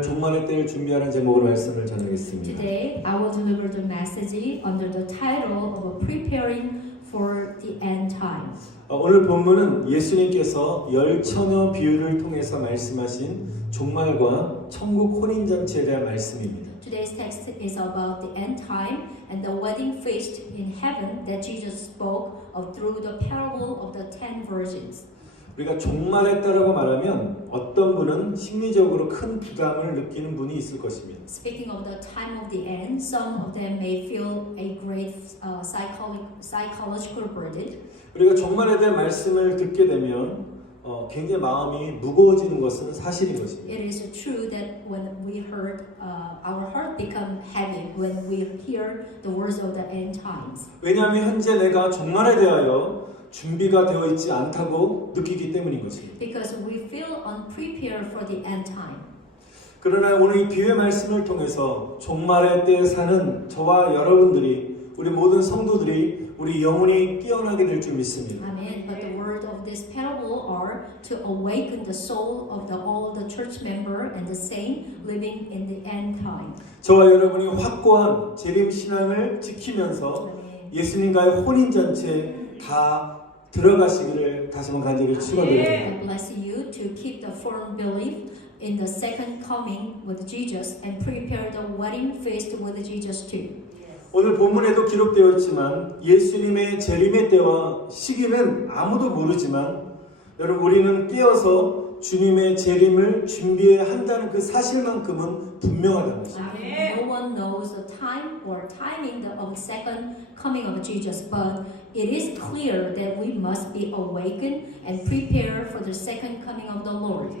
오늘 종말의 때를 준비하는 제목으로 말씀을 전하겠습니다. Today, I will deliver the message under the title of Preparing for the End Times. 오늘 본문은 예수님께서 열 처녀 비유를 통해서 말씀하신 종말과 천국 혼인잔치에 대한 말씀입니다. Today's text is about the end time and the wedding feast in heaven that Jesus spoke of through the parable of the 10 virgins. 우리가 종말의 때라고 말하면 어떤 분은 심리적으로 큰 부담을 느끼는 분이 있을 것입니다. Speaking of the time of the end, some of them may feel a great psychological burden. 우리가 종말에 대한 말씀을 듣게 되면 굉장히 마음이 무거워지는 것은 사실인 것입니다. It is true that when we heard, our heart become heavy when we hear the words of the end times. 왜냐하면 현재 내가 종말에 대하여 준비가 되어 있지 않다고 느끼기 때문인 것입니다. Because we feel unprepared for the end time. 그러나 오늘 이 비유의 말씀을 통해서 종말의 때에 사는 저와 여러분들이 우리 모든 성도들이 우리 영혼이 깨어나게 될 줄 믿습니다. Amen. But the word of this parable are to awaken the soul of all the church member and the saint living in the end time. 저와 여러분이 확고한 재림 신앙을 지키면서 예수님과의 혼인 잔치에 다 들어가시기를 다시 한번 간절히 축원드립니다. I bless you to keep the firm belief in the second coming with Jesus and prepare the wedding feast with Jesus too. 오늘 본문에도 기록되어 있지만 예수님의 재림의 때와 시기는 아무도 모르지만 여러분 우리는 깨어서 주님의 재림을 준비해야 한다는 그 사실만큼은 분명하다는 것입니다. No one knows the time or timing of the second coming of Jesus, but it is clear that we must be awakened and prepare for the second coming of the Lord.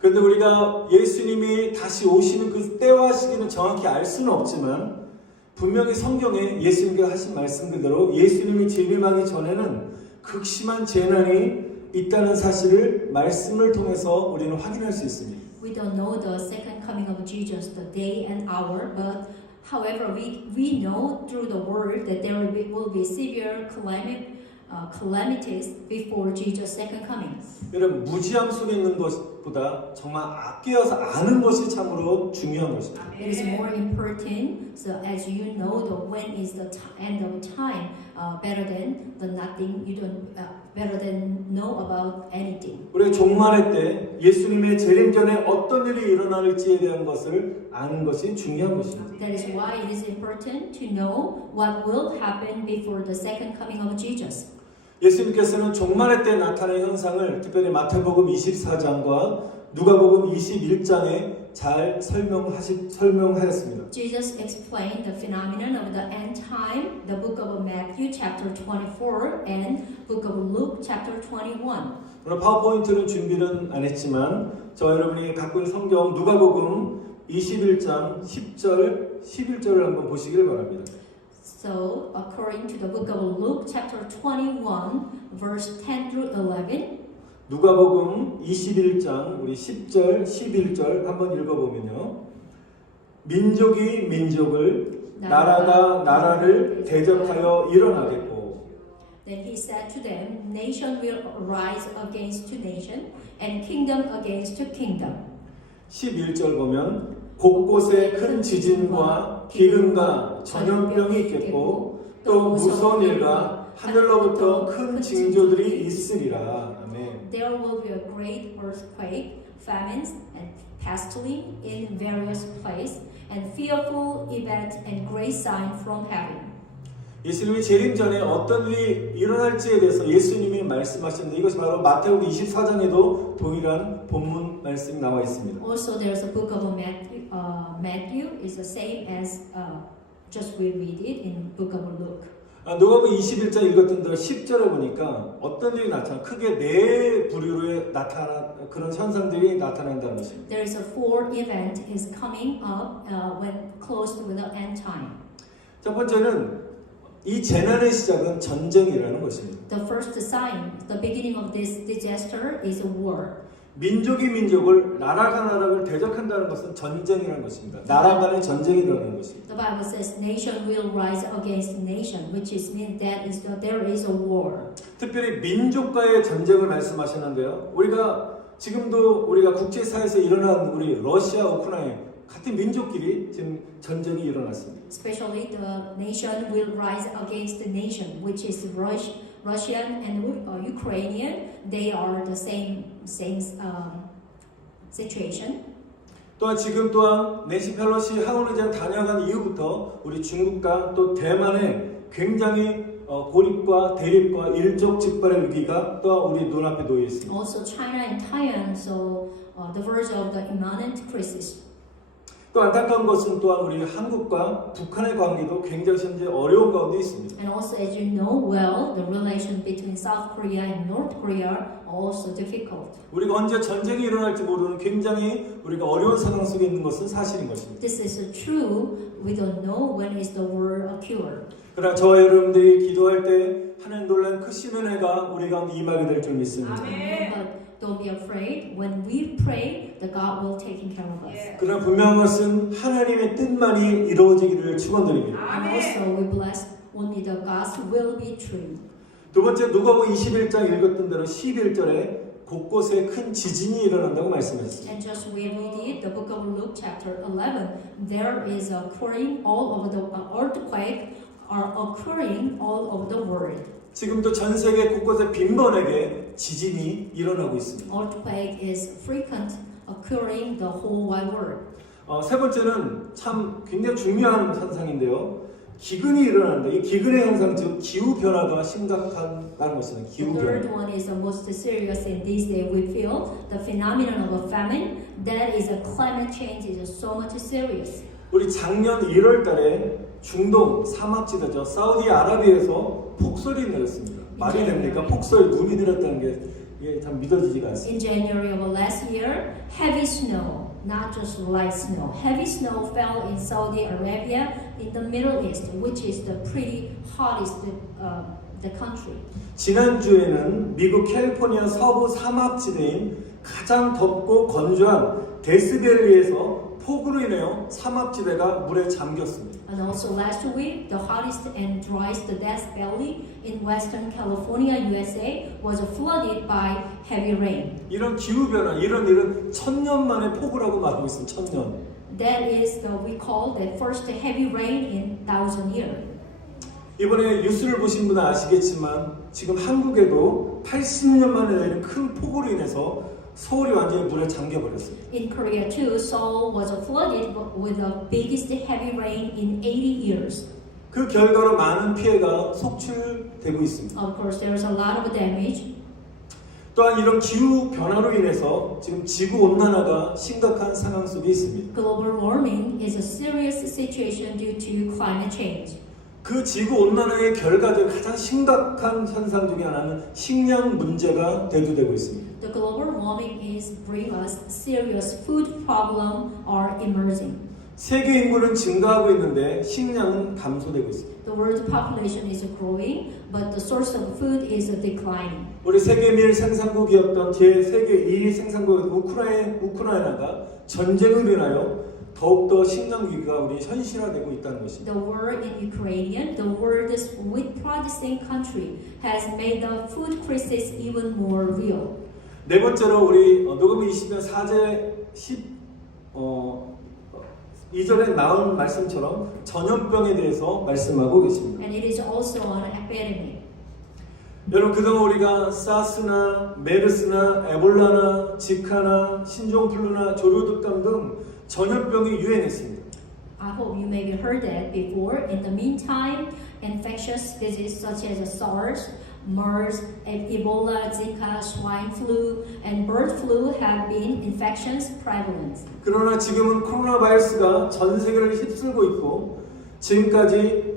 그런데 우리가 예수님이 다시 오시는 그 때와 시기는 정확히 알 수는 없지만 분명히 성경에 예수님께서 하신 말씀 그대로 예수님이 재림하기 전에는 극심한 재난이 있다는 사실을 말씀을 통해서 우리는 확인할 수 있습니다. We don't know the second coming of Jesus, the day and hour, but however, we know through the word that there will be severe calamities before Jesus' second coming. 여러분 무지함 속에 있는 것보다 정말 깨어서 아는 것이 참으로 중요한 것입니다. It is more important, so as you know the when is the end of time, better than the nothing. You don't better than know about anything. 우리가 종말의 때 예수님의 재림 전에 어떤 일이 일어날지에 대한 것을 아는 것이 중요한 것입니다. That is why it is important to know what will happen before the second coming of Jesus. 예수님께서는 종말의 때 나타나는 현상을 특별히 마태복음 24장과 누가복음 21장에 잘 설명하였습니다. Jesus explained the phenomenon of the end time, the book of Matthew chapter 24 and book of Luke chapter 21. 오늘 파워포인트는 준비는 안 했지만 저와 여러분이 갖고 있는 성경 누가복음 21장 10절, 11절을 한번 보시기를 바랍니다. So, according to the book of Luke chapter 21, verse 10 through 11, 누가복음 21장 우리 10절, 11절 한번 읽어보면요. 민족이 민족을 나라가 나라를 대적하여 일어나겠고 Then he said to them, Nation will rise against to nation, and kingdom against to kingdom. 11절 보면 곳곳에 큰 지진과 기근과 전염병이 있겠고 또 무서운 일과 하늘로부터 큰 징조들이 있으리라. 아멘. There will be a great earthquake, famines, and pestilence in various places, and fearful events and great sign from heaven. 예수님이 재림 전에 어떤 일이 일어날지에 대해서 예수님이 말씀하셨는데 이것이 바로 마태복음 24장에도 동일한 본문 말씀이 나와 있습니다. Also, there's a book of Matthew. Matthew is the same as just we read it in book of Luke. 누가복음 21장 읽었던 대로 10절에 보니까 어떤 일이 나타나 크게 네 부류로 나타나 그런 현상들이 나타난다는 것입니다. There is a fourth event is coming up when close to the end time. 첫 번째는 이 재난의 시작은 전쟁이라는 것입니다. The first sign, the beginning of this disaster is a war. 민족이 민족을 나라가 나라를 대적한다는 것은 전쟁이라는 것입니다. 나라 간의 전쟁이 일어나는 것입니다. The Bible says nation will rise against nation, which is mean that there is a war. 특별히 민족과의 전쟁을 말씀하셨는데요. 지금도 우리가 국제사회에서 일어난 우리 러시아, 우크라이나 같은 민족끼리 지금 전쟁이 일어났습니다. Especially the nation will rise against the nation, which is Russian and Ukrainian. They are the same situation. 또한 지금 또한 낸시 펠로시 하원의장 다녀간 이후부터 우리 중국과 또 대만의 굉장히 고립과 대립과 일족 직발의 위기가 또한 우리 눈앞에 놓여 있습니다. Also China and Taiwan, so the verge of the imminent crisis. 또 안타까운 것은 또한 우리 한국과 북한의 관계도 굉장히 현재 어려운 가운데 있습니다. And also, as you know well, the relation between South Korea and North Korea are also difficult. 우리가 언제 전쟁이 일어날지 모르는 굉장히 우리가 어려운 상황 속에 있는 것은 사실인 것입니다. This is true. We don't know when is the war occur. 그러나 저와 여러분들이 기도할 때 하나님 놀란 크신 은혜가 우리 가운데 임하게 될 줄 믿습니다. But don't be afraid. When we pray, the God will take care of us. 그러나 분명한 것은 하나님의 뜻만이 이루어지기를 축원드립니다. And also, we bless only the God's will be true. 두 번째 누가복음 21장 읽었던 대로 11절에 곳곳에 큰 지진이 일어난다고 말씀하셨습니다. And just we read it, the book of Luke chapter 11, there is occurring all over the earthquake are occurring all over the world. 지금도 전 세계 곳곳에 빈번하게 지진이 일어나고 있습니다. Earthquake is frequent occurring the whole wide world. 세 번째는 참 굉장히 중요한 현상인데요. 기근이 일어나는데 이 기근의 현상 즉 기후 변화가 심각하다는 것입니다. 기후 The 변화. third one is the most serious in this day we feel the phenomenon of a famine. That is a climate change is so much serious. 우리 작년 1월 달에 중동 사막지대죠. 사우디아라비아에서 폭설이 내렸습니다. 말이 됩니까? 폭설 눈이 내렸다는 게 이게 참 믿어지지가 않습니다. In January of last year, heavy snow, not just light snow, heavy snow fell in Saudi Arabia in the Middle East, which is the pretty hottest the country. 지난주에는 미국 캘리포니아 서부 사막지대인 가장 덥고 건조한 데스밸리에서 폭우로 인하여 사막지대가 물에 잠겼습니다. And also last week, the hottest and driest Death Valley in Western California, USA, was flooded by heavy rain. 이런 기후 변화, 이런 일은 천년 만의 폭우라고 말하고 있습니다. 천년. That is we call the first heavy rain in 1,000 years. 이번에 뉴스를 보신 분은 아시겠지만 지금 한국에도 80년 만에 내린 큰 폭우로 인해서 서울이 완전히 물에 잠겨버렸습니다. In Korea too, Seoul was flooded with the biggest heavy rain in 80 years. 그 결과로 많은 피해가 속출되고 있습니다. Of course, there's a lot of damage. 또한 이런 기후 변화로 인해서 지금 지구 온난화가 심각한 상황 속에 있습니다. Global warming is a serious situation due to climate change. 그 지구 온난화의 결과적 가장 심각한 현상 중에 하나는 식량 문제가 대두되고 있습니다. The global warming is bring us serious food problem are emerging. 세계 인구는 증가하고 있는데 식량은 감소되고 있습니다. The world population is growing, but the source of food is declining. 우리 세계 밀 생산국이었던 제 세계 2위 생산국 우크라이나가 전쟁으로 인하여 더욱더 식량 위기가 우리 현실화되고 있다는 것입니다. The war in Ukraine, the world's wheat producing country, has made the food crisis even more real. 네 번째로 우리 녹음 20년 4제 2절에 나온 말씀처럼 전염병에 대해서 말씀하고 계십니다. And it is also an epidemic. 여러분 그동안 우리가 사스나 메르스나 에볼라나 지카나 신종플루나 조류독감 등 전염병이 유행했습니다. I hope you maybe heard that before. In the meantime, infectious diseases such as SARS, MERS, Ebola, Zika, swine flu, and bird flu have been infections prevalent. 그러나 지금은 코로나 바이러스가 전 세계를 휩쓸고 있고 지금까지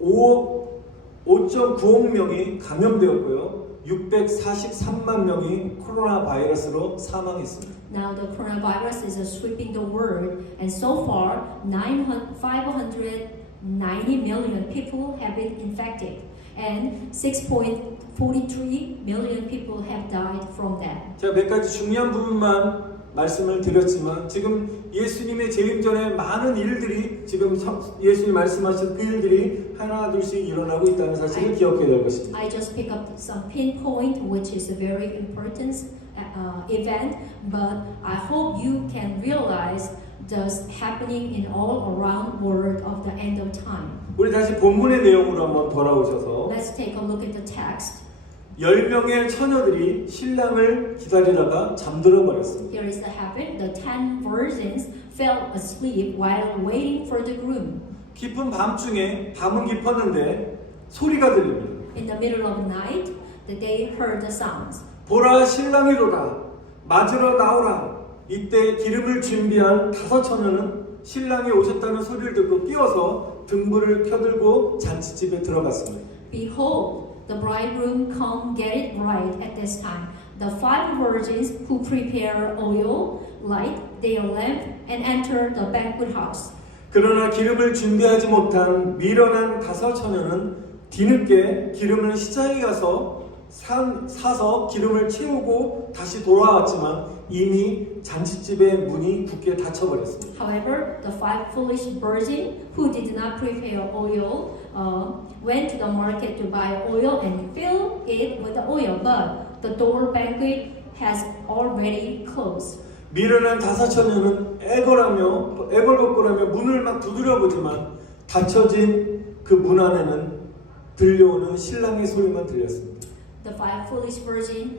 5.9억 명이 감염되었고요. 643만 명이 코로나 바이러스로 사망했습니다. Now the coronavirus is sweeping the world, and so far 590 million people have been infected, and 6.3 43 million people have died from that. 제가 몇 가지 중요한 부분만 말씀을 드렸지만 지금 예수님의 재림 전에 많은 일들이 지금 예수님 말씀하신 그 일들이 하나 둘씩 일어나고 있다는 사실을 기억해야 될 것입니다. I just pick up some pinpoint, which is a very important event, but I hope you can realize this happening in all around world of the end of time. 우리 다시 본문의 내용으로 한번 돌아오셔서 Let's take a look at the text. 10명의 처녀들이 신랑을 기다리다가 잠들어 버렸습니다. Here is the habit. The 10 virgins fell asleep while waiting for the groom. 깊은 밤중에 밤은 깊었는데 소리가 들립니다. In the middle of the night, they heard the sounds. 보라 신랑이로다 맞으러 나오라. 이때 기름을 준비한 5 처녀는 신랑이 오셨다는 소리를 듣고 끼어서 등불을 켜들고 잔치집에 들어갔습니다. Behold, the bridegroom come, get it right at this time. The 5 virgins who prepare oil, light their lamp, and enter the banquet house. 그러나 기름을 준비하지 못한 미련한 5 처녀는 뒤늦게 기름을 시장에 가서 사서 기름을 채우고 다시 돌아왔지만 이미 잔치집의 문이 굳게 닫혀버렸습니다. However, the 5 foolish virgins who did not prepare oil went to the market to buy oil and fill it with the oil, but the door banquet has already closed. 미련한 5 처녀는 애걸복걸하며 문을 막 두드려보지만 닫혀진 그 문 안에는 들려오는 신랑의 소리만 들렸습니다. The 5 foolish virgins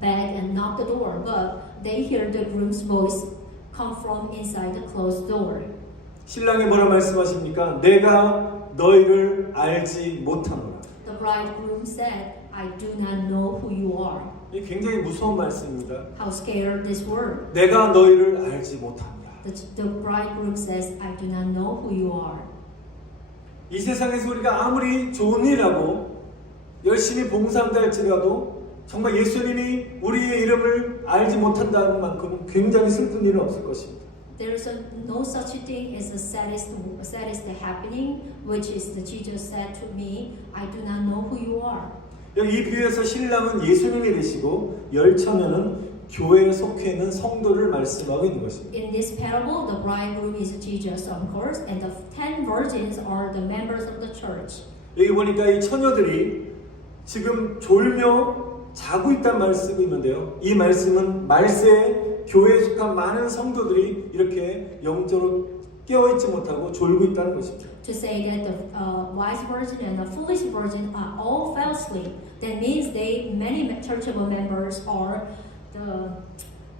begged and knocked the door, but they hear the groom's voice come from inside the closed door. 신랑이 뭐라 말씀하십니까? 내가 너희를 알지 못하노라. The bridegroom said, I do not know who you are. 이게 굉장히 무서운 말씀입니다. How scared this word. 내가 너희를 알지 못하노라. The bridegroom says, I do not know who you are. 이 세상의 소리가 아무리 좋은 일이라고 열심히 봉사한다 할지라도 정말 예수님이 우리의 이름을 알지 못한다는 만큼 굉장히 슬픈 일은 없을 것입니다. There is no such thing as the saddest happening, which is that Jesus said to me, I do not know who you are. 여기 이 비유에서 신랑은 예수님이 되시고 10 처녀는 교회에 속해 있는 성도를 말씀하고 있는 것입니다. In this parable, the bridegroom is Jesus, of course, and the 10 virgins are the members of the church. 여기 보니까 이 처녀들이 지금 졸며 자고 있다는 말을 쓰고 있는데요. 이 말씀은 말세에 교회에 속한 많은 성도들이 이렇게 영적으로 깨어있지 못하고 졸고 있다는 것입니다. To say that the wise virgin and the foolish virgin are all fell asleep, that means many church members are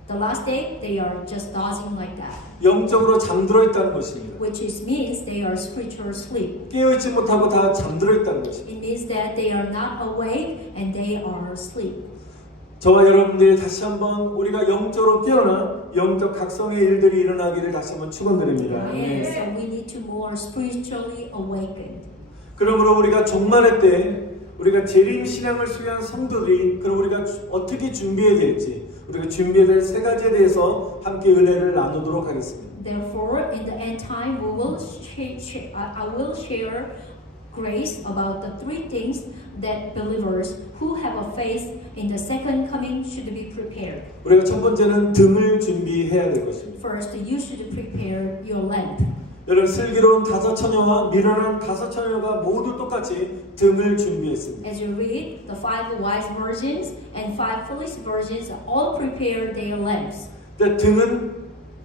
the last day they are just dozing like that. 영적으로 잠들어 있다는 것입니다. Which means they are spiritual sleep. 깨어있지 못하고 다 잠들어 있다는 것입니다. It means that they are not awake and they are asleep. 저와 여러분들이 다시 한번 우리가 영적으로 깨어나 영적 각성의 일들이 일어나기를 다시 한번 축원드립니다. And so we need to more spiritually awakened. 그러므로 우리가 종말의 때 우리가 재림 신앙을 수여한 성도들이 그럼 우리가 어떻게 준비해야 될지 우리가 준비해야 될 3가지에 대해서 함께 은혜를 나누도록 하겠습니다. Therefore, in the end time, I will share grace about the 3 things that believers who have a faith in the second coming should be prepared. 우리가 첫 번째는 등을 준비해야 될 것입니다. First, you should prepare your lamp. 여러분 슬기로운 5 처녀와 미련한 5 처녀가 모두 똑같이 등을 준비했습니다. As you read, the 5 wise virgins and 5 foolish virgins all prepared their lamps. 등은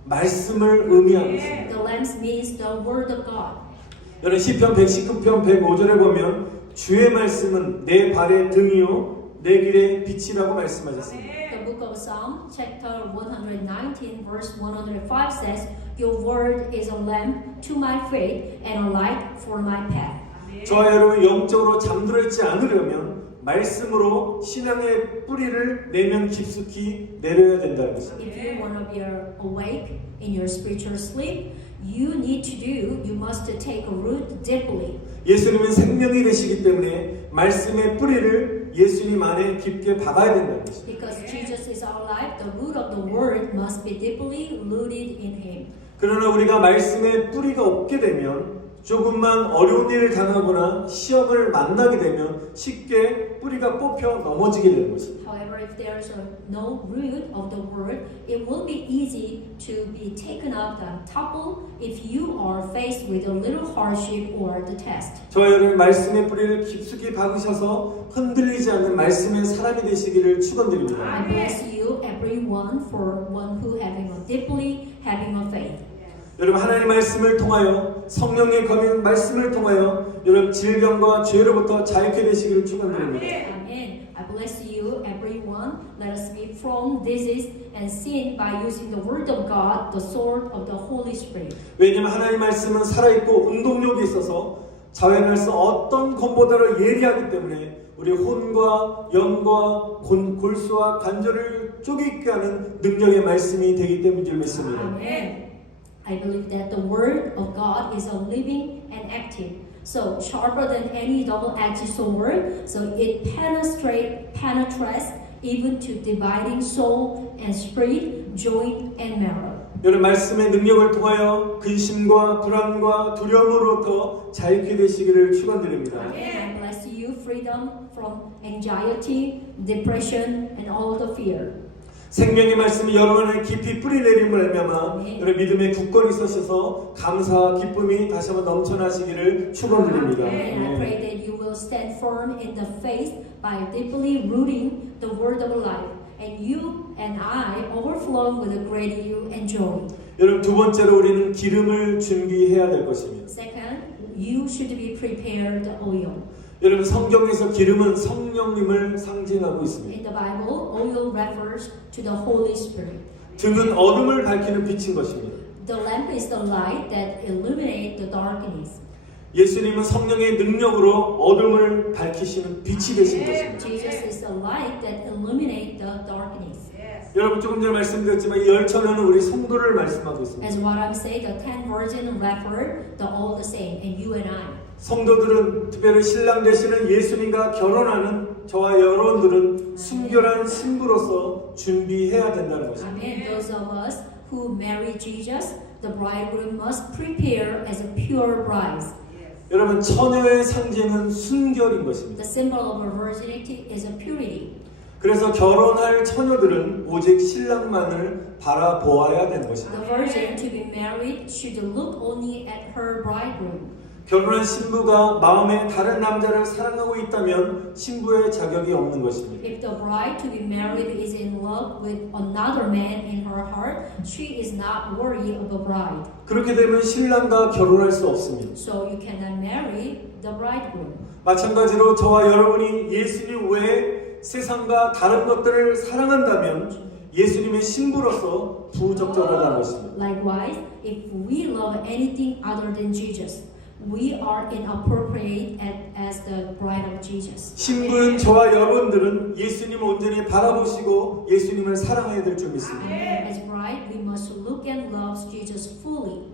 말씀을 의미하는 것입니다. The lamps means the word of God. 여러분 시편 119편 105절에 보면 주의 말씀은 내 발의 등이요 내 길의 빛이라고 말씀하셨습니다. The book of Psalm, chapter 119, verse 105 says, Your word is a lamp to my feet and a light for my path. 저와 여러분 영적으로 잠들어 있지 않으려면 말씀으로 신앙의 뿌리를 내면 깊숙이 내려야 된다는 것입니다. If you want to be awake in your spiritual sleep, you must take a root deeply. 예수님은 생명이 되시기 때문에 말씀의 뿌리를 예수님 안에 깊게 박아야 된다는 것입니다. Because Jesus is our life, the root of the word must be deeply rooted in Him. 그러나 우리가 말씀의 뿌리가 없게 되면 조금만 어려운 일을 당하거나 시험을 만나게 되면 쉽게 뿌리가 뽑혀 넘어지게 되는 것입니다. However, if there is no root of the word, it will be easy to be taken up and toppled if you are faced with a little hardship or the test. 저와 여러분 말씀의 뿌리를 깊숙이 박으셔서 흔들리지 않는 말씀의 사람이 되시기를 축원드립니다. I bless you, everyone, for one who having a faith. 여러분 하나님의 말씀을 통하여 성령의 검인 말씀을 통하여 여러분 질병과 죄로부터 자유케 되시기를 축원드립니다. Amen. I bless you, everyone. Let us be from disease and sin by using the word of God, the sword of the Holy Spirit. 왜냐하면 하나님의 말씀은 살아있고 운동력이 있어서 자외할 수 어떤 검보다도 예리하기 때문에 우리 혼과 영과 골수와 관절을 쪼개게 하는 능력의 말씀이 되기 때문인 줄 믿습니다. Amen. I believe that the word of God is a living and active, so sharper than any double-edged sword, so it penetrates even to dividing soul and spirit, joint and marrow. 여러분 말씀의 능력을 통하여 근심과 불안과 두려움으로부터 자유케 되시기를 축원드립니다. I bless you, freedom from anxiety, depression, and all the fear. 생명의 말씀이 여러분의 깊이 뿌리 내림을 말미암아 여러분 믿음의 굳건히 서셔서 감사와 기쁨이 다시 한번 넘쳐나시기를 축원드립니다. And I pray that you will stand firm in the faith by deeply rooting the word of life, and you and I overflowing with the gratitude and joy. 여러분 두 번째로 우리는 기름을 준비해야 될 것입니다. Second, you should be prepared the oil. 여러분 성경에서 기름은 성령님을 상징하고 있습니다. In the Bible, oil refers to the Holy Spirit. 등은 어둠을 밝히는 빛인 것입니다. The lamp is the light that illuminates the darkness. 예수님은 성령의 능력으로 어둠을 밝히시는 빛이 되신 것입니다. Jesus is the light that illuminates the darkness. 여러분 조금 전에 말씀드렸지만 이 열천은 우리 성도를 말씀하고 있습니다. As what I'm saying, the 10 virgins refer the all the same, and you and I. 성도들은 특별히 신랑 되시는 예수님과 결혼하는 저와 여러분들은 순결한 신부로서 준비해야 된다는 것입니다. Amen. Those of us who marry Jesus, the bridegroom must prepare as a pure bride. 여러분 처녀의 상징은 순결인 것입니다. The symbol of a virginity is a purity. 그래서 결혼할 처녀들은 오직 신랑만을 바라보아야 되는 것입니다. The virgin to be married should look only at her bridegroom. 결혼한 신부가 마음에 다른 남자를 사랑하고 있다면 신부의 자격이 없는 것입니다. If the bride to be married is in love with another man in her heart, she is not worthy of a bride. 그렇게 되면 신랑과 결혼할 수 없습니다. So you cannot marry the bridegroom. 마찬가지로 저와 여러분이 예수님 외에 세상과 다른 것들을 사랑한다면 예수님의 신부로서 부적절하다는 것입니다. Likewise, if we love anything other than Jesus, we are inappropriate as the bride of Jesus. 신부인 저와 여러분들은 예수님을 온전히 바라보시고 예수님을 사랑해야 될 줄 믿습니다. As bride, we must look and love Jesus fully.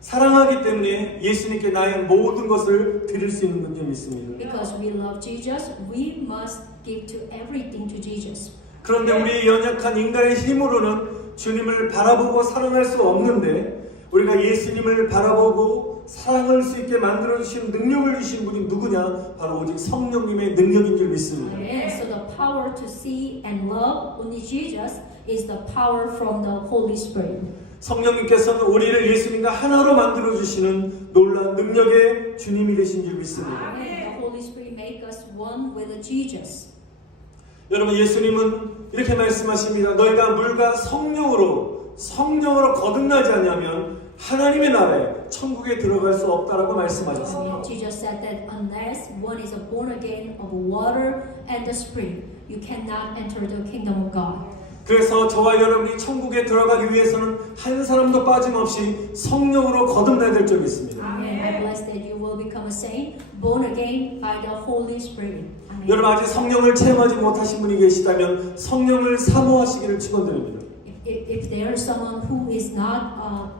사랑하기 때문에 예수님께 나의 모든 것을 드릴 수 있는 줄 믿습니다. Because we love Jesus, we must give to everything to Jesus. 그런데 우리 연약한 인간의 힘으로는 주님을 바라보고 사랑할 수 없는데 우리가 예수님을 바라보고 사랑할 수 있게 만들어주신 능력을 주신 분이 누구냐? 바로 오직 성령님의 능력인 줄 믿습니다. Amen. So the power to see and love only Jesus is the power from the Holy Spirit. 성령님께서는 우리를 예수님과 하나로 만들어주시는 놀라운 능력의 주님이 되신 줄 믿습니다. Amen. The Holy Spirit make us one with Jesus. 여러분 예수님은 이렇게 말씀하십니다. 너희가 물과 성령으로 거듭나지 않으면 하나님의 나라에 천국에 들어갈 수 없다라고 말씀하셨습니다. Jesus said that unless one is born again of water and the Spirit, you cannot enter the kingdom of God. 그래서 저와 여러분이 천국에 들어가기 위해서는 한 사람도 빠짐없이 성령으로 거듭나야 될 줄 믿습니다. Amen. I bless that you will become a saint, born again by the Holy Spirit. Amen. 여러분 아직 성령을 체험하지 못하신 분이 계시다면 성령을 사모하시기를 축원드립니다. If there is someone who is not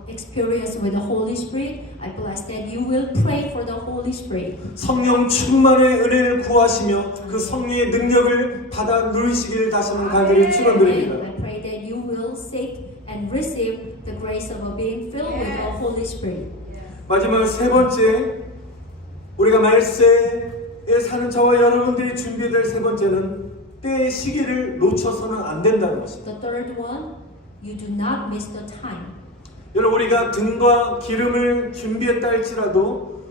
experienced with the Holy Spirit, I bless that you will pray for the Holy Spirit. 성령 충만의 은혜를 구하시며 그 성령의 능력을 받아 누리시기를 다시 한번 간절히 축원드립니다. I pray that you will seek and receive the grace of being filled with the Holy Spirit. 마지막 세 번째, 우리가 말세에 사는 저와 여러분들이 준비될 세 번째는 때의 시기를 놓쳐서는 안 된다는 것입니다. The third one, you do not miss the time. 여러분, 우리가 등과 기름을 준비했다 할지라도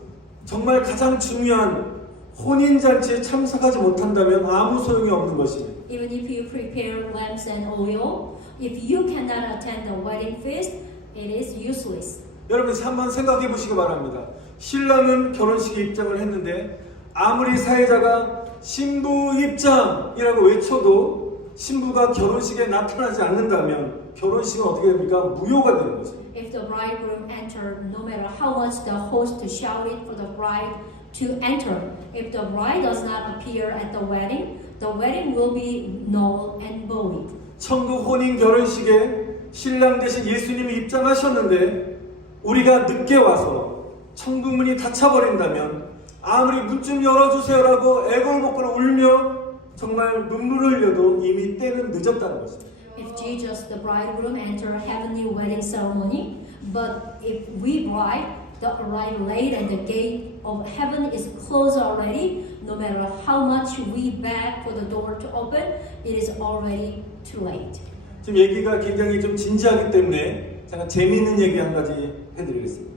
정말 가장 중요한 혼인잔치에 참석하지 못한다면 아무 소용이 없는 것입니다. Even if you prepare lamps and oil, if you cannot attend the wedding feast, it is useless. 여러분 한번 생각해 보시기 바랍니다. 신랑은 결혼식에 입장을 했는데 아무리 사회자가 신부 입장이라고 외쳐도 신부가 결혼식에 나타나지 않는다면 결혼식은 어떻게 됩니까? 무효가 되는 거죠. If the bridegroom entered, no matter how much the host shouted for the bride to enter, if the bride does not appear at the wedding will be null and void. 천국 혼인 결혼식에 신랑 대신 예수님이 입장하셨는데 우리가 늦게 와서 천국 문이 닫혀버린다면 아무리 문 좀 열어주세요라고 애걸복걸 울며 정말 눈물을 흘려도 이미 때는 늦었다는 것입니다. If Jesus, the bridegroom, enter a heavenly wedding ceremony, but if we bride arrive late and the gate of heaven is closed already, no matter how much we beg for the door to open, it is already too late. 지금 얘기가 굉장히 좀 진지하기 때문에 잠깐 재미있는 얘기 한 가지 해드리겠습니다.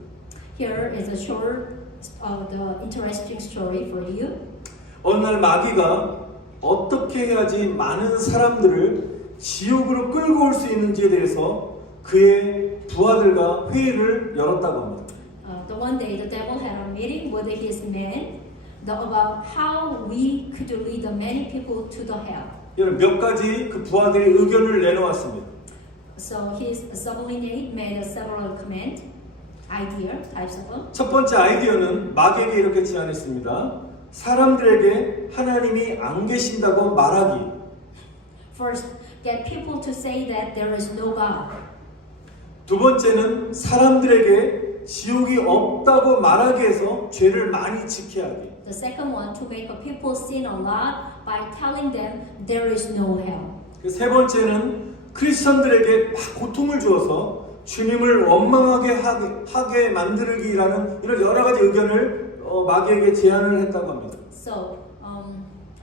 Here is a short, the interesting story for you. 어느 날 마귀가 어떻게 해야지 많은 사람들을 지옥으로 끌고 올 수 있는지에 대해서 그의 부하들과 회의를 열었다고 합니다. The one day the devil had a meeting with his men about how we could lead the many people to the hell. 여러분 몇 가지 그 부하들의 의견을 내놓았습니다. So his subordinate made several types of them. 첫 번째 아이디어는 마귀에게 이렇게 제안했습니다. 사람들에게 하나님이 안 계신다고 말하기. First, get people to say that there is no God. 두 번째는 사람들에게 지옥이 없다고 말하기 위해서 죄를 많이 지켜야 하기. The second one, to make people sin a lot by telling them there is no hell. 세 번째는 크리스천들에게 막 고통을 주어서 주님을 원망하게 하게 만들기라는 이런 여러 가지 의견을 마귀에게 제안을 했다고 합니다. So,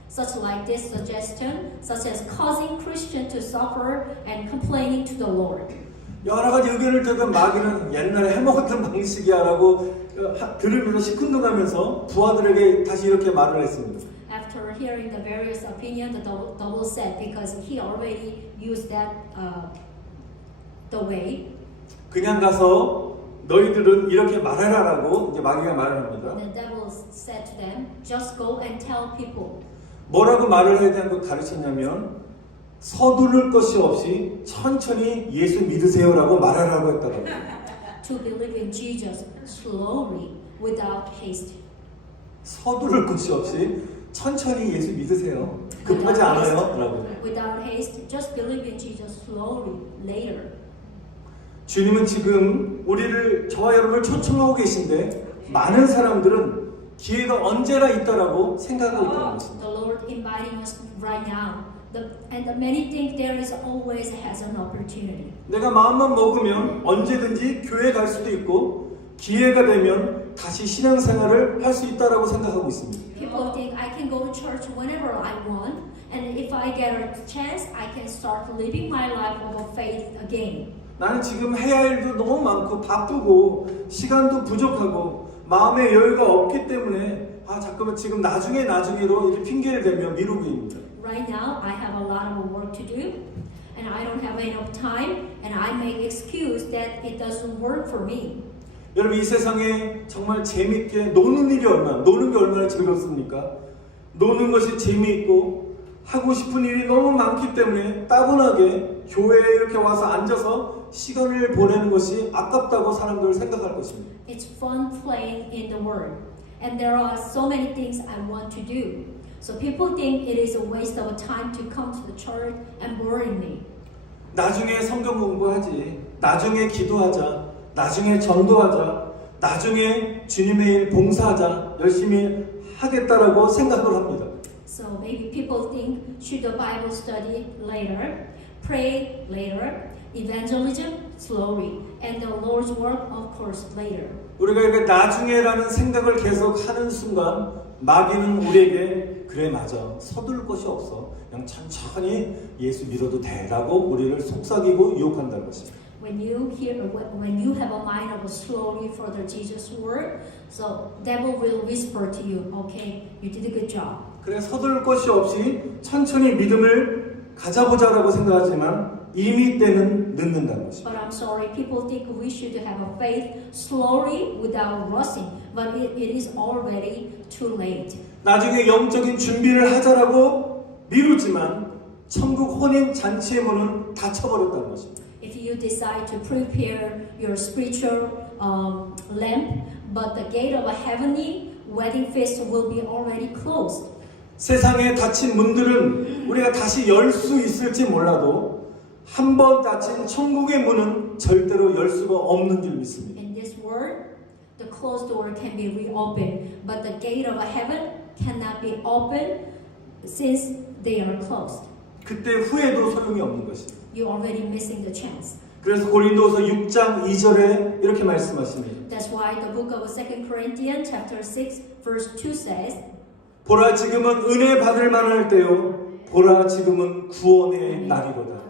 such like this suggestion, such as causing Christian to suffer and complaining to the Lord. 여러 가지 의견을 듣던 마귀는 옛날에 해먹었던 방식이야라고 들으면서 시큰둥하면서 부하들에게 다시 이렇게 말을 했습니다. After hearing the various opinions, the devil said, because he already used that the way. 그냥 가서 너희들은 이렇게 말해라라고 이제 마귀가 말을 합니다. The devil said to them, just go and tell people. 뭐라고 말을 해야 되는 걸 가르쳤냐면 서두를 것이 없이 천천히 예수 믿으세요라고 말하라고 했다고. To believe in Jesus slowly, without haste. 서두를 것이 없이 천천히 예수 믿으세요. 급하지 않아요. 라고. Without haste, just believe in Jesus slowly, later. 주님은 지금 우리를 저와 여러분을 초청하고 계신데 많은 사람들은 기회가 언제나 있다라고 생각하고 있다는 것입니다. The Lord inviting us right now. And many think there is always has an opportunity. 내가 마음만 먹으면 언제든지 교회 갈 수도 있고 기회가 되면 다시 신앙생활을 할 수 있다라고 생각하고 있습니다. People think I can go to church whenever I want, and if I get a chance, I can start living my life of faith again. 나는 지금 해야 할 일도 너무 많고 바쁘고 시간도 부족하고 마음의 여유가 없기 때문에 잠깐만 지금 나중에로 이렇게 핑계를 대며 미루고 있습니다. Right now, I have a lot of work to do, and I don't have enough time, and I make excuse that it doesn't work for me. 여러분 이 세상에 정말 재밌게 노는 게 얼마나 즐겁습니까? 노는 것이 재미있고 하고 싶은 일이 너무 많기 때문에 따분하게 교회에 이렇게 와서 앉아서 시간을 보내는 것이 아깝다고 사람들은 생각할 것입니다. It's fun playing in the Word, and there are so many things I want to do. So people think it is a waste of time to come to the church and boring me. 나중에 성경 공부하지, 나중에 기도하자, 나중에 전도하자, 나중에 주님의 일 봉사하자, 열심히 하겠다라고 생각을 합니다. So maybe people think should the Bible study later, pray later, evangelism slowly, and the Lord's work, of course, later. 우리가 이렇게 나중에라는 생각을 계속 하는 순간 마귀는 우리에게 그래 맞아 서둘 것이 없어 그냥 천천히 예수 믿어도 돼라고 우리를 속삭이고 유혹한다는 것입니다. When you have a mind of slowly further Jesus' word, so devil will whisper to you, okay, you did a good job. 그래 서둘 것이 없이 천천히 믿음을 가져보자라고 생각하지만 이미 때는 늦는다는 것입니다. But I'm sorry, people think we should have a faith slowly without rushing, but it is already too late. 나중에 영적인 준비를 하자라고 미루지만 천국 혼인 잔치의 문은 닫혀버렸다는 것입니다. If you decide to prepare your spiritual lamp, but the gate of a heavenly wedding feast will be already closed. 세상에 닫힌 문들은 우리가 다시 열 수 있을지 몰라도 한 번 닫힌 천국의 문은 절대로 열 수가 없는 줄 믿습니다. In this world, the closed door can be reopened, but the gate of heaven cannot be opened since they are closed. 그때 후회도 소용이 없는 것입니다. You're already missing the chance. 그래서 고린도서 6장 2절에 이렇게 말씀하십니다. That's why the book of 2 Corinthians chapter 6 verse 2 says, 보라 지금은 은혜 받을 만할 때요 보라 지금은 구원의 날이로다.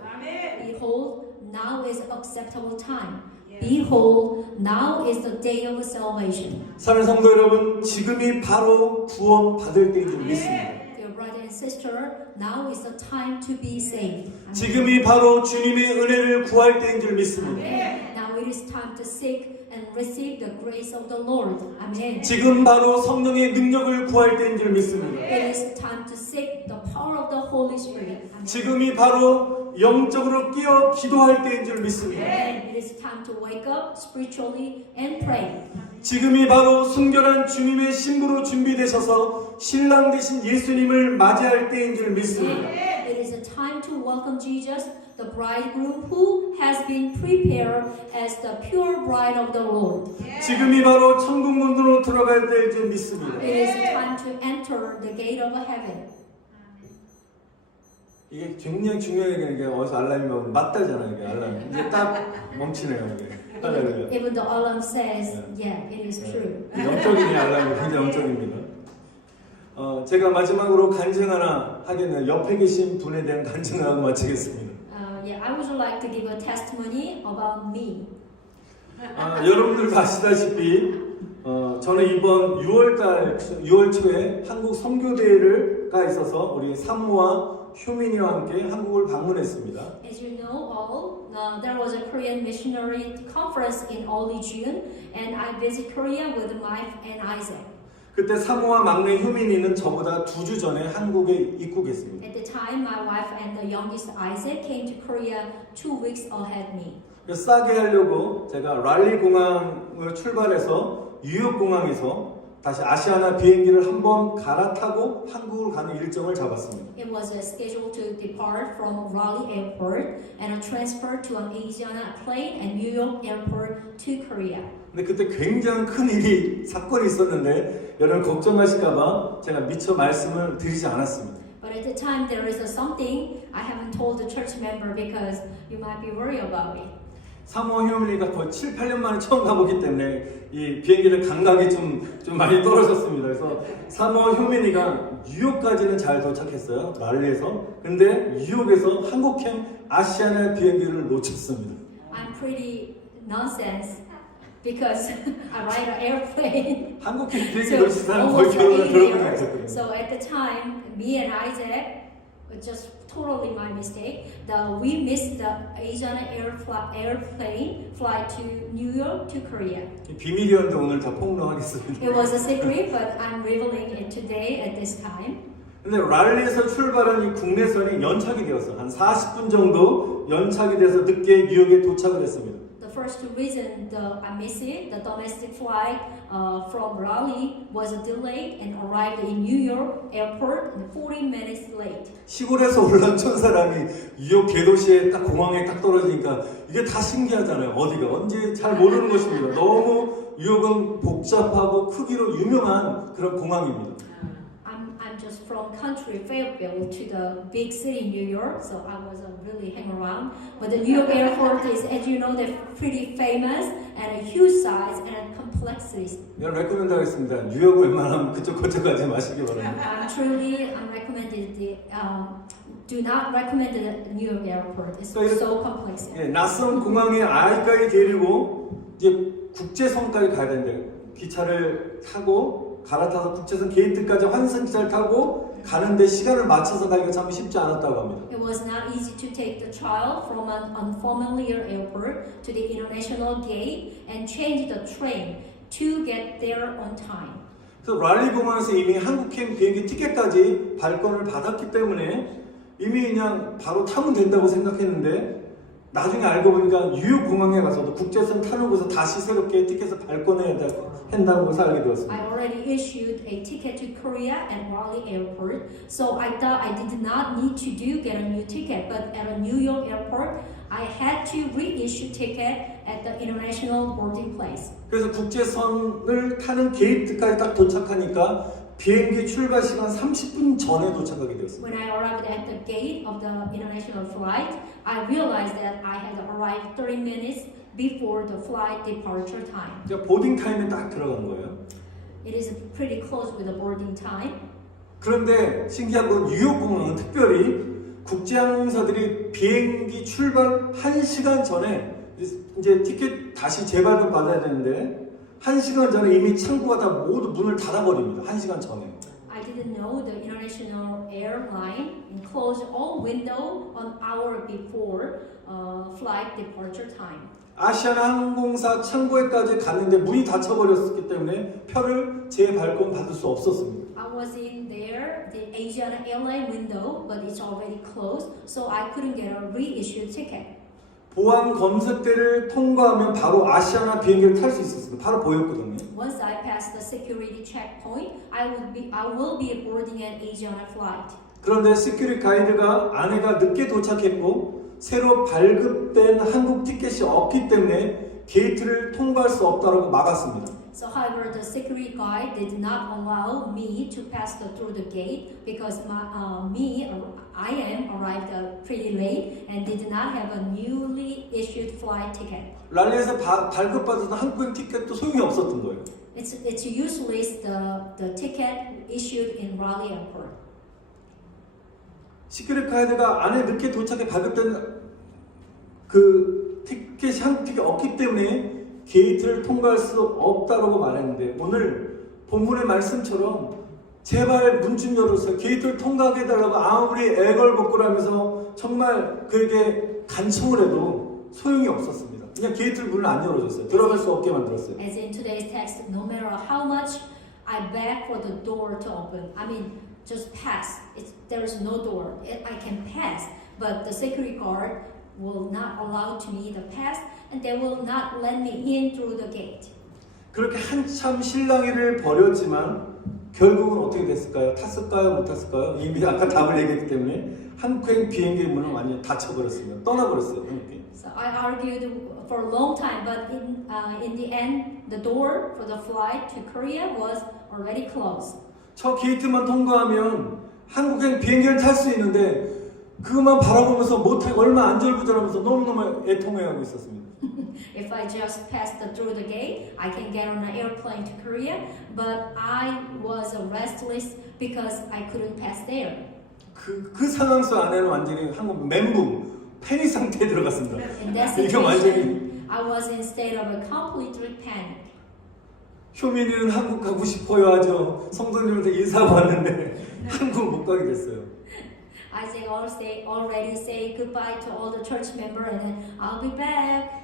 Behold, now is acceptable time. Behold, now is the day of salvation. 사랑하는 성도 여러분, 지금이 바로 구원 받을 때인 줄 믿습니다. Dear brother and sister, now is the time to be saved. 지금이 바로 주님의 은혜를 구할 때인 줄 믿습니다. Now it is time to seek and receive the grace of the Lord. Amen. 지금 바로 성령의 능력을 구할 때인 줄 믿습니다. It is time to seek the power of the Holy Spirit. Amen. 지금이 바로 영적으로 끼어 기도할 때인 줄 믿습니다. And it is time to wake up spiritually and pray. 지금이 바로 순결한 주님의 신부로 준비되셔서 신랑 되신 예수님을 맞이할 때인 줄 믿습니다. It is a time to welcome Jesus, the bridegroom who has been prepared as the pure bride of the Lord. 지금이 바로 천국 문으로 들어갈 때인 줄 믿습니다. It is a time to enter the gate of heaven. 이게 굉장히 중요하게 이게 어디서 알람이 오면 맞다잖아요. 이게 알람이 이제 딱 멈추네요. 이게. 할렐루야. Even the alarm says, yeah, it is true. 영적인 알람이 굉장히 영적입니다. 제가 마지막으로 간증 하나 하겠네요. 옆에 계신 분에 대한 간증을 하고 마치겠습니다. Yeah, I would like to give a testimony about me. 여러분들도 아시다시피 저는 이번 6월 초에 한국 선교대회가 있어서 우리 산모와 효민이와 함께 한국을 방문했습니다. As you know all, there was a Korean missionary conference in early June, and I visited Korea with my wife and Isaac. 그때 사모와 막내 효민이는 저보다 2주 전에 한국에 입국했습니다. At the time, my wife and the youngest Isaac came to Korea 2 weeks ahead me. 그래서 싸게 하려고 제가 랄리 공항을 출발해서 뉴욕 공항에서 다시 아시아나 비행기를 한번 갈아타고 한국을 가는 일정을 잡았습니다. It was scheduled to depart from Raleigh Airport and transfer to an Asiana plane at New York Airport to Korea. 근데 그때 굉장히 큰 일이 사건이 있었는데 여러분 걱정하실까봐 제가 미처 말씀을 드리지 않았습니다. But at the time there is something I haven't told the church member because you might be worried about it. 사모 효민이가 거의 7, 8년 만에 처음 가보기 때문에 이 비행기를 감각이 좀 많이 떨어졌습니다. 그래서 사모 효민이가 뉴욕까지는 잘 도착했어요. 랄리에서. 근데 뉴욕에서 한국행 아시아나 비행기를 놓쳤습니다. I'm pretty nonsense because I ride an airplane. 한국행 비행기 So 놓친 사람 거의 almost 결혼을 8 들어본 적 years. 없었거든요. So at the time, me and Isaac, just totally my mistake, we missed the Asiana airplane flight to New York to Korea. 비밀이었는데 오늘 다 폭로하겠습니다. It was a secret, but I'm revealing it today at this time. 근데 랄리에서 출발한 이 국내선이 연착이 되었어. 한 40분 정도 연착이 돼서 늦게 뉴욕에 도착을 했습니다. The first reason I missed it, the domestic flight from Raleigh was delayed and arrived in New York airport 40 minutes late. 시골에서 올라온 사람이 뉴욕 대도시에 딱 공항에 딱 떨어지니까 이게 다 신기하잖아요. 어디가 언제 잘 모르는 것입니다. 너무 뉴욕은 복잡하고 크기로 유명한 그런 공항입니다. I'm just from country Fayetteville to the big city New York, so I wasn't really hang around. But the New York airport is, as you know, they're pretty famous and a huge size and complexity. 이건 레코멘드 하겠습니다. 뉴욕을 웬만하면 그쪽 거쳐가지 마시기 바랍니다. I'm recommended do not recommend the New York airport. It's 그러니까 so complex. 예, 낯선 공항에 아이까지 데리고 이제 국제선까지 가야 되는데 기차를 타고 갈아타서 국제선 게이트까지 환승 기차를 타고 가는데 시간을 맞춰서 가기가 참 쉽지 않았다고 합니다. It was not easy to take the child from an unfamiliar airport to the international gate and change the train to get there on time. 그래서 랄리 공항에서 이미 한국행 비행기 티켓까지 발권을 받았기 때문에 이미 그냥 바로 타면 된다고 생각했는데 나중에 알고 보니까 뉴욕 공항에 가서도 국제선 타는 곳에서 다시 새롭게 티켓을 발권해야 한다는 것을 알게 되었습니다. I already issued a ticket to Korea at Raleigh Airport, so I thought I did not need to get a new ticket. But at a New York airport, I had to reissue ticket at the international boarding place. 그래서 국제선을 타는 게이트까지 딱 도착하니까 비행기 출발 시간 30분 전에 도착하게 되었습니다. When I arrived at the gate of the international flight, I realized that I had arrived 30 minutes before the flight departure time. 그러니까 보딩 타임에 딱 들어간 거예요. It is pretty close with the boarding time. 그런데 신기한 건 뉴욕 공항은 특별히 국제항공사들이 비행기 출발 1시간 전에 이제 티켓 다시 재발급 받아야 되는데 1시간 전에 이미 창구가 다 모두 문을 닫아버립니다. 1시간 전에. I didn't know the international airline closed all window an hour before flight departure time. 아시아나 항공사 창구에까지 갔는데 문이 닫혀버렸기 때문에 표를 재발권 받을 수 없었습니다. I was in there, the Asiana airline window, but it's already closed, so I couldn't get a reissued ticket. 보안 검색대를 통과하면 바로 아시아나 비행기를 탈 수 있었습니다. 바로 보였거든요. Once I pass the security checkpoint, I will be boarding an Asiana flight. 그런데 시큐리티 가이드가 아내가 늦게 도착했고 새로 발급된 한국 티켓이 없기 때문에 게이트를 통과할 수 없다고 막았습니다. So, however, the security guard did not allow me to pass through the gate because I am arrived pretty late and did not have a newly issued flight ticket. 랄리에서 발급받았던 한국행 티켓도 소용이 없었던 거예요. It's useless the ticket issued in Raleigh Airport. 시크릿 가이드가 안에 늦게 도착해 발급된 그 티켓이 한국 티켓이 없기 때문에 게이트를 통과할 수 없다라고 말했는데 오늘 본문의 말씀처럼 제발 문 좀 열어주세요. 게이트를 통과하게 해달라고 아무리 애걸복걸하면서 정말 그에게 간청을 해도 소용이 없었습니다. 그냥 게이트를 문을 안 열어줬어요. 들어갈 수 없게 만들었어요. As in today's text, no matter how much I beg for the door to open, I mean, just pass. There is no door. I can pass, but the security guard will not allow to me the pass, and they will not let me in through the gate. 그렇게 한참 실랑이를 벌였지만 결국은 어떻게 됐을까요? 탔을까요? 못 탔을까요? 이미 아까 답을 얘기했기 때문에 한국행 비행기 문은 완전히 닫혀버렸습니다. 떠나버렸어요. 한국행. So I argued for a long time, but in the end, the door for the flight to Korea was already closed. 저 게이트만 통과하면 한국행 비행기를 탈 수 있는데 그것만 바라보면서 못하고 얼마 안절부절하면서 너무너무 애통해하고 있었습니다. If I just passed through the gate, I can get on an airplane to Korea, but I was restless because I couldn't pass there. 그 상황 속 안에는 완전히 한국 멘붕, 패닉 상태에 들어갔습니다. In that 이게 완전히 situation, I was in state of a complete panic. 효민이는 한국 가고 싶어요 하죠. 성도님한테 인사하고 왔는데 한국 못 가게 됐어요. Isaac already say goodbye to all the church member, and then I'll be back.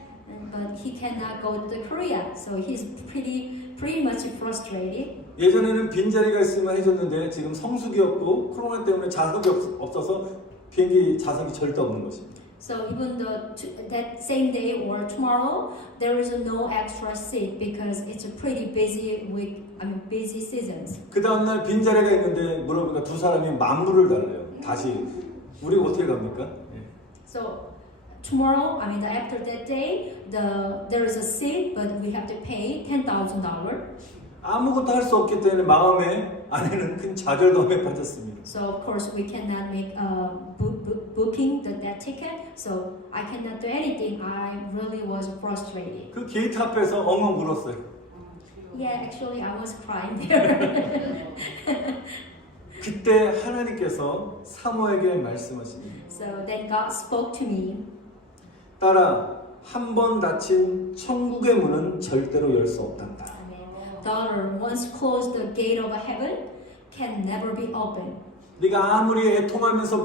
But he cannot go to Korea, so he's pretty much frustrated. 예전에는 빈자리가 있으면 해줬는데 지금 성수기 없고 코로나 때문에 좌석이 없어서 비행기 좌석이 절대 없는 것입니다. So even that same day or tomorrow, there is no extra seat because it's a pretty busy week. I mean busy seasons. 그 다음날 빈자리가 있는데 물어보니까 두 사람이 만불을 달래요. 다시 우리가 어떻게 갑니까? So tomorrow, I mean after that day, there is a seat, but we have to pay $10,000. 아무것도 할 수 없기 때문에 마음에 안에는 큰 좌절감에 빠졌습니다. So of course we cannot make booking that ticket. So I cannot do anything. I really was frustrated. 그 게이트 앞에서 엉엉 울었어요. Yeah, actually I was crying there. 그때 하나님께서 사모에게 말씀하십니다. So then God spoke to me. 딸아, 한 번 닫힌 천국의 문은 절대로 열 수 없단다. Daughter, once closed the gate of heaven can never be opened. 네가 아무리 애통하면서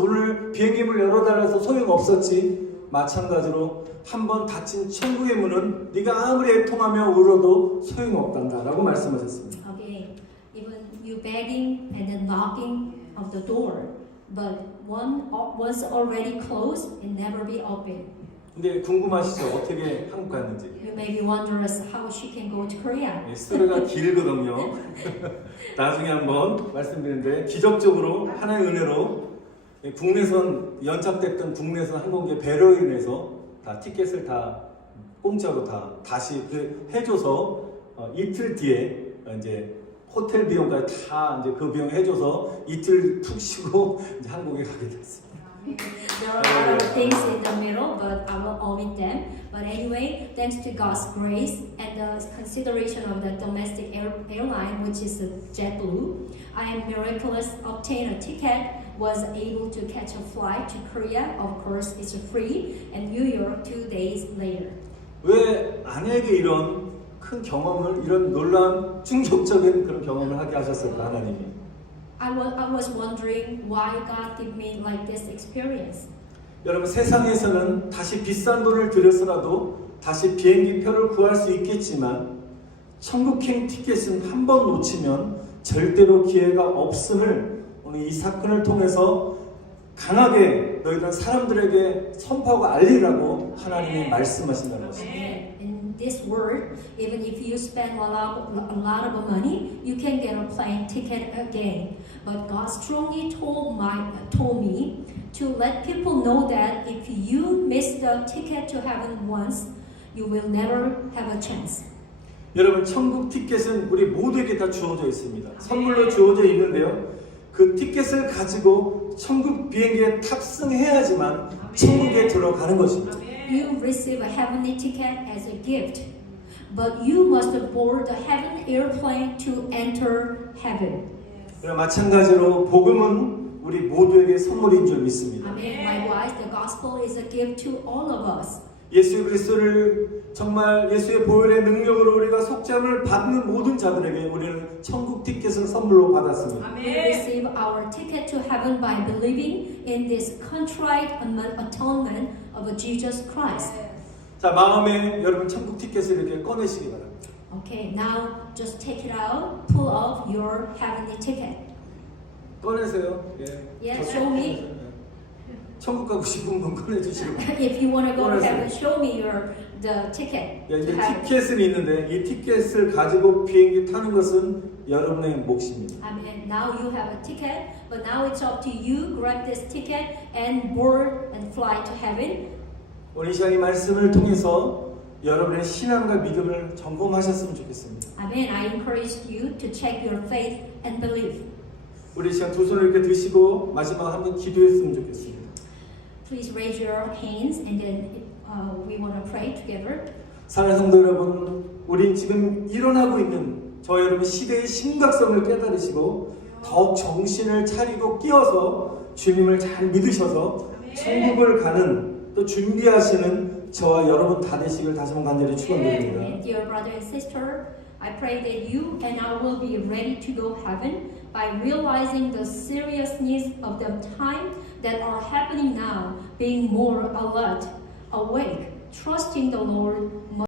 비행기 문을 열어달라서 소용없었지. 마찬가지로 한 번 닫힌 천국의 문은 네가 아무리 애통하며 울어도 소용없단다 라고 말씀하셨습니다. Okay, even you begging and then knocking of the door, but once already closed, it never be opened. 근데 궁금하시죠? 어떻게 한국 갔는지. You may be wondering how she can go to Korea. 스토리가 길거든요. 나중에 한번 말씀드리는데 기적적으로 하나의 은혜로 국내선 연착됐던 국내선 항공기 배로에 인해서 다 티켓을 다 공짜로 다시 해줘서 이틀 뒤에 이제 호텔 비용까지 다 이제 그 비용 해줘서 이틀 푹 쉬고 이제 한국에 가게 됐습니다. There are a lot of things in the middle, but I will omit them. But anyway, thanks to God's grace and the consideration of the domestic airline, which is JetBlue, I am miraculous obtained a ticket, was able to catch a flight to Korea. Of course, it's free, and New York 2 days later. 왜 아내에게 이런 큰 경험을, 이런 놀라운 충격적인 그런 경험을 하게 하셨을까 하나님이? I was wondering why God gave me like this experience. 여러분 세상에서는 다시 비싼 돈을 들여서라도 다시 비행기 표를 구할 수 있겠지만 천국행 티켓은 한 번 놓치면 절대로 기회가 없음을 오늘 이 사건을 통해서 강하게 너희들은 사람들에게 선포하고 알리라고 하나님이 말씀하신다는 것입니다. In this world, even if you spend a lot of money, you can get a plane ticket again. But God strongly told me to let people know that if you miss the ticket to heaven once, you will never have a chance. 여러분 천국 티켓은 우리 모두에게 다 주어져 있습니다. 선물로 주어져 있는데요. 그 티켓을 가지고 천국 비행기에 탑승해야지만 천국에 들어가는 것입니다. You receive a heavenly ticket as a gift, but you must board the heaven airplane to enter heaven. 마찬가지로 복음은 우리 모두에게 선물인 줄 믿습니다. Amen. Likewise, the gospel is a gift to all of us. 예수 그리스도를 정말 예수의 보혈의 능력으로 우리가 속죄함을 받는 모든 자들에게 우리는 천국 티켓을 선물로 받았습니다. We receive our ticket to heaven by believing in this contrite atonement of Jesus Christ. 자, 마음에 여러분 천국 티켓을 이렇게 꺼내시기 바랍니다. Okay, now just take it out, pull off your heavenly ticket. 꺼내세요. Yeah, show me. 천국 가고 싶은 분 꺼내주시고. If you want to go to 꺼내세요. heaven, show me the ticket. 이제 to heaven. 티켓은 있는데 이 티켓을 가지고 비행기 타는 것은 여러분의 몫입니다. Amen. Now you have a ticket, but now it's up to you. Grab this ticket and board and fly to heaven. 오늘 이 시간 이 말씀을 통해서 여러분의 신앙과 믿음을 점검하셨으면 좋겠습니다. Amen. I encourage you to check your faith and belief. 우리 이 시간 두 손을 이렇게 드시고 마지막 한번 기도했으면 좋겠습니다. Please raise your hands and then we want to pray together. 사랑하는 성도 여러분, 우린 지금 일어나고 있는 저 여러분 시대의 심각성을 깨달으시고 더욱 정신을 차리고 끼어서 주님을 잘 믿으셔서 천국을 가는 또 준비하시는 저와 여러분 다 되시길 다시 한번 간절히 축원드립니다. And dear brother and sister, I pray that you and I will be ready to go heaven by realizing the seriousness of the time that are happening now, being more alert, awake, trusting the Lord.